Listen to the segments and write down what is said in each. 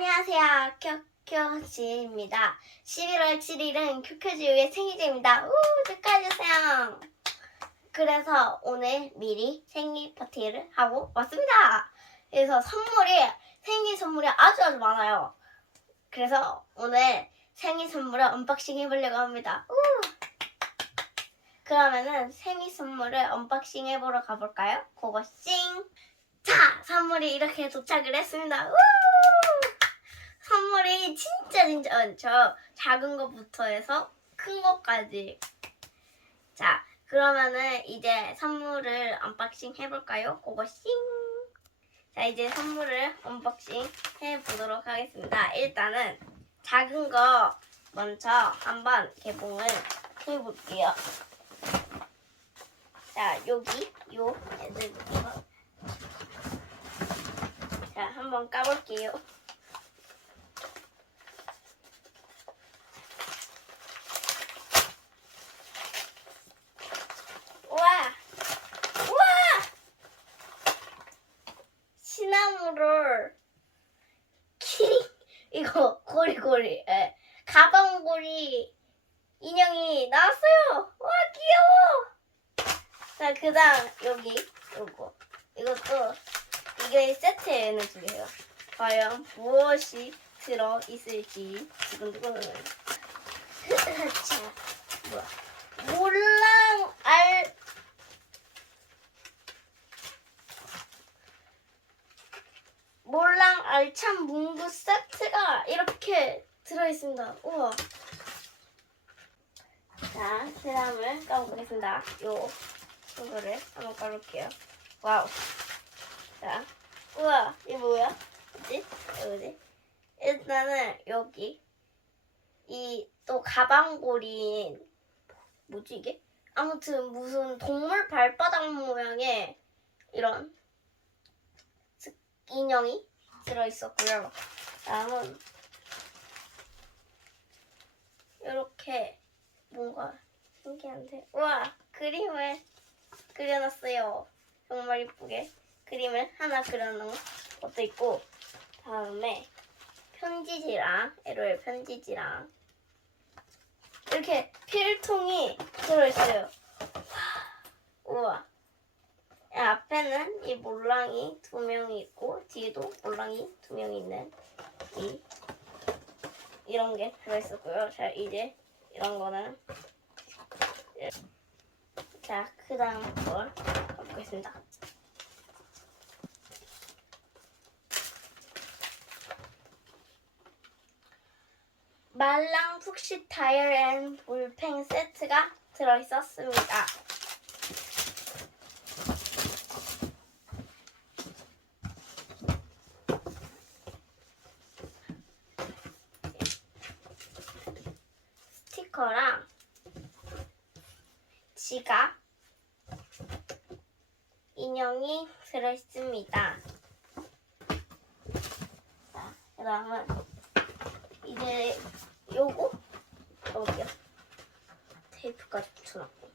안녕하세요. 큐큐지입니다. 11월 7일은 큐큐지우의 생일입니다. 우, 축하해주세요. 그래서 오늘 미리 생일 파티를 하고 왔습니다. 그래서 선물이, 생일 선물이 아주 아주 많아요. 그래서 오늘 생일 선물을 언박싱 해보려고 합니다. 우! 그러면은 생일 선물을 언박싱 해보러 가볼까요? 고고싱! 자, 선물이 이렇게 도착을 했습니다. 우! 선물이 진짜 진짜 많죠. 작은 것부터 해서 큰 것까지. 자, 그러면은 이제 선물을 언박싱 해볼까요? 고고싱! 자, 이제 선물을 언박싱 해보도록 하겠습니다. 일단은 작은 거 먼저 한번 개봉을 해볼게요. 자, 여기 요 애들부터 자, 한번 까볼게요. 우와! 우와! 시나무롤 키링 고리고리 에, 가방고리 인형이 나왔어요. 와 귀여워. 자 그다음 여기 요거 이것도 이게 세트에는 두 개예요. 과연 무엇이 들어 있을지 지금 누구는 자 뭐야 몰랑 알 몰랑 알찬 문구 세트가 이렇게 들어있습니다. 우와. 자, 세람을 까보겠습니다. 요, 이거를 한번 까볼게요. 와우. 자, 우와, 이게 뭐야? 뭐지? 뭐지? 일단은 여기 이 또 가방고리인 뭐지 이게? 아무튼 무슨 동물 발바닥 모양의 이런 스- 인형이 들어있었고요. 다음은 이렇게 뭔가 신기한데 우와 그림을 그려놨어요. 정말 이쁘게 그림을 하나 그려놓은 것도 있고 다음에 편지지랑 LOL 편지지랑 이렇게 필통이 들어있어요. 우와. 앞에는 이 몰랑이 두 명이 있고 뒤에도 몰랑이 두 명이 있는 이 이런 게 들어있었고요. 자 이제 이런 거는 자 그다음 걸 가보겠습니다. 말랑 푹시 타이어 앤 볼펜 세트가 들어있었습니다. 스티커랑 지갑, 인형이 들어있습니다. 자, 그 다음은 이제 요거 넣을게요. 테이프까지 붙여놨고.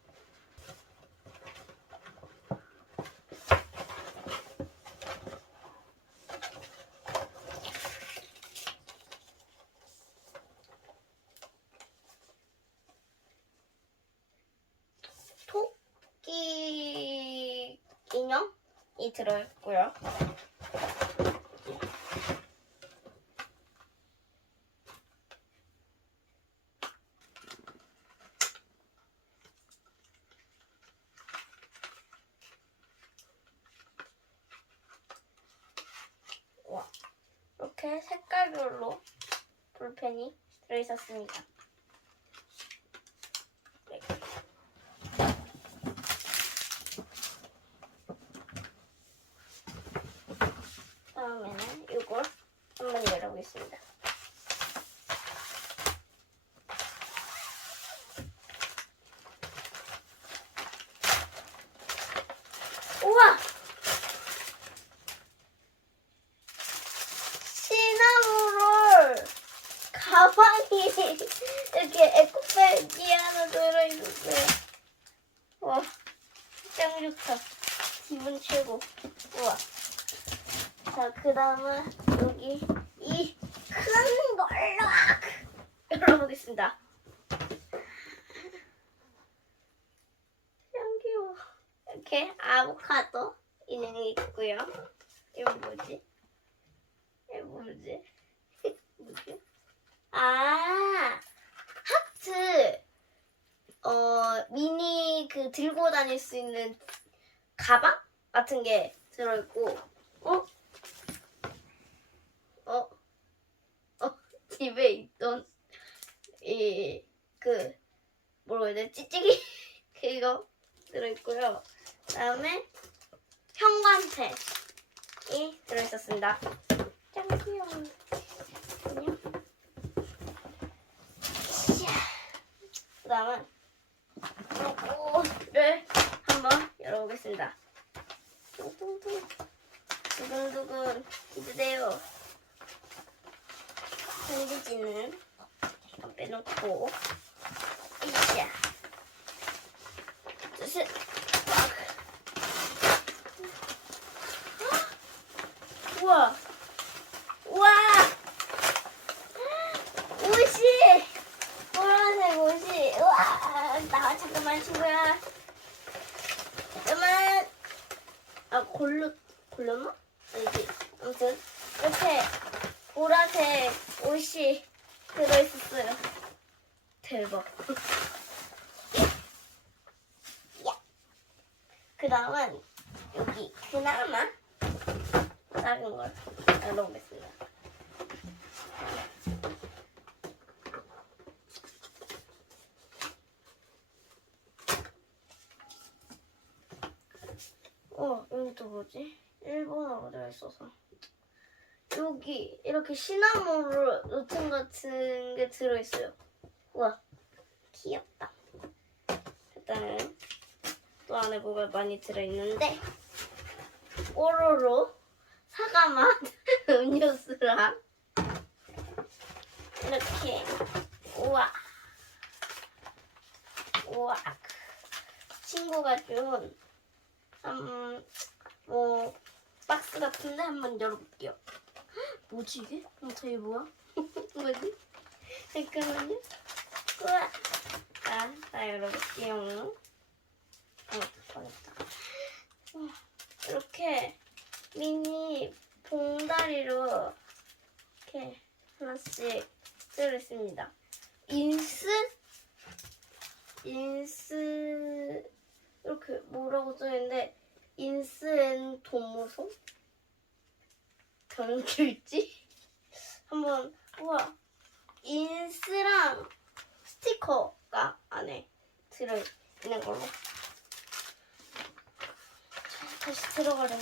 토끼 인형 이 들어있고요. 와, 이렇게 색깔별로 볼펜이 들어있었습니다. 네. 다음에는 이걸 한번 열어보겠습니다. 우와! 시나무롤 가방이 이렇게 에코백이 하나 들어있었어요. 와, 짱 좋다. 기분 최고. 우와. 자, 그 다음은 여기 이 큰 걸로 열어보겠습니다. 참 귀여워. 이렇게 아보카도 있는 게 있고요. 이건 뭐지? 이건 뭐지? 뭐지? 아 하트 어 미니 그 들고 다닐 수 있는 가방 같은 게 들어있고 어 집에 있던 이 그 뭐라 해야 돼? 찌찌기 그거 들어있고요. 그다음에 형광펜이 들어있었습니다. 짱 귀여워. 안녕. 그 다음은 요거를 한번 열어보겠습니다. 뚱뚱뚱 두근두근. 기대돼요 편지지는 잠깐 빼놓고. 이샤 둘셋 우와 우와 옷이 노란색 옷이 우와 나와 잠깐만 친구야 잠깐만 아 골로 골렸나? 아니지 아무튼 이렇게 보라색 옷이 들어있었어요 대박 그 다음은 여기 그나마 작은 걸 열어보겠습니다 어, 여기 또 뭐지? 일본어가 들어있어서. 여기 이렇게 시나몬 노튼 같은 게 들어있어요. 우와, 귀엽다. 일단은 또 안에 뭐가 많이 들어있는데, 뽀로로 사과맛 음료수랑 이렇게 우와 우와 친구가 준 음, 뭐 박스 같은데 한번 열어볼게요. 뭐지 이게? 어, 저기 뭐야? 뭐지? 잠깐만요. 우와. 자, 자 열어볼게요. 어, 꺼냈다. 어, 이렇게 미니 봉다리로 이렇게 하나씩 들어있습니다. 인스? 인스 이렇게 뭐라고 써있는데 인스앤 도무소 경길지 한번 우와 인스랑 스티커가 안에 들어있는 걸로 자, 다시 들어가려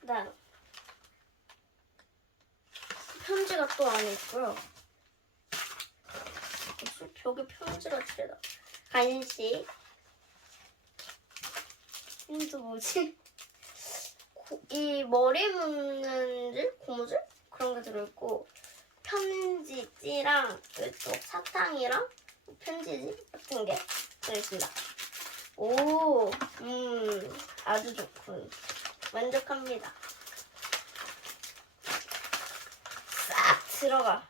그다음 편지가 또 안에 있고요. 벽에 편지가 칠해다. 간식. 이거 뭐지? 고- 이 머리 묶는 줄? 고무줄? 그런 게 들어있고 편지지랑 이쪽 사탕이랑 편지지 같은 게 들어있습니다. 오, 음, 아주 좋군. 만족합니다. 싹 들어가.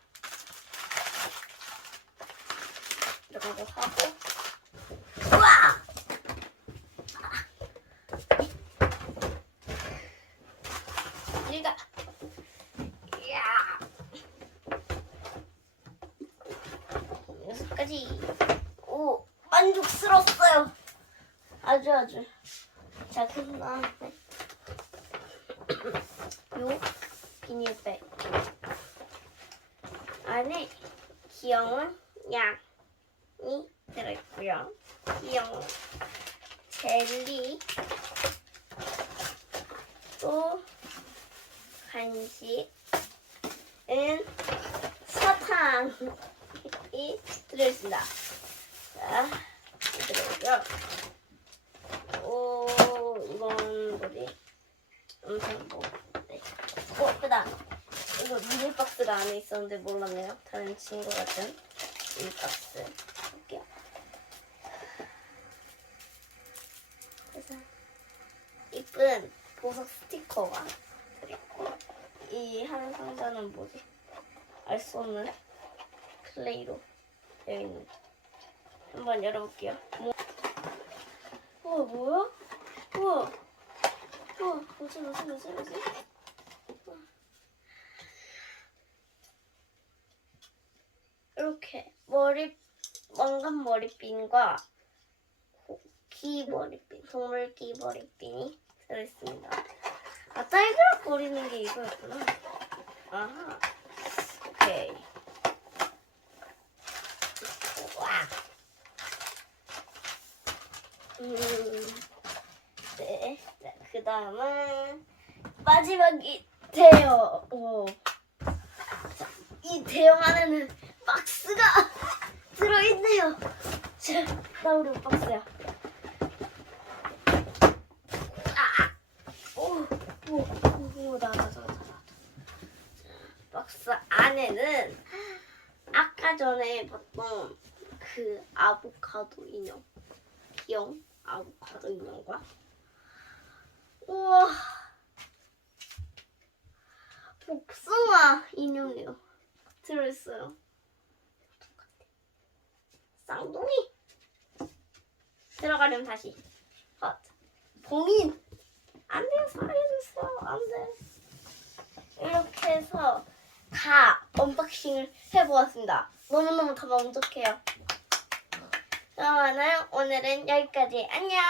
이렇게 하고. 우와! 일가. 이야. 여기까지. 오, 만족스러웠어요. 아주 아주. 자, 그 다음에 요 비닐백 안에 귀여운 양이 들어있고요. 귀여운 젤리 또 간식은 사탕이 들어있습니다. 자, 들어오고요. 오, 이건 뭐지? 엄청 뭐, 네. 어, 그 다음 이거 미니 박스가 안에 있었는데 몰랐네요. 다른 친구 같은 미니 박스 볼게요. 그래서 이쁜 보석 스티커가 들어있고 이한 상자는 뭐지? 알 수 없는 클레이로 되어 있는. 한번 열어볼게요. 뭐? 어 뭐야? 우와. 우와, 뭐지, 뭐지, 뭐지, 뭐지? 우와. 이렇게 머리, 왕관 머리핀과 기 머리핀, 동물 기 머리핀이 들어있습니다. 아, 딸그락 거리는 게 이거였구나. 아하. 오케이. 와. 음. 네. 네. 그 다음은 마지막이. 오. 자, 이 대여 안에는 박스가 들어있네요. 자, 나 우리 박스야. 아. 오, 오, 오, 오, 나가, 나가, 나가. 박스 안에는 아까 전에 봤던 그 아보카도 인형, 귀여운 아보카도 인형과 우와. 복숭아 인형이요. 들어있어요. 쌍둥이? 들어가려면 다시. 헛. 봉인. 안 돼요 살려주세요 안돼. 이렇게 해서 다 언박싱을 해보았습니다. 너무너무 다 만족해요 그러면은 오늘은 여기까지. 안녕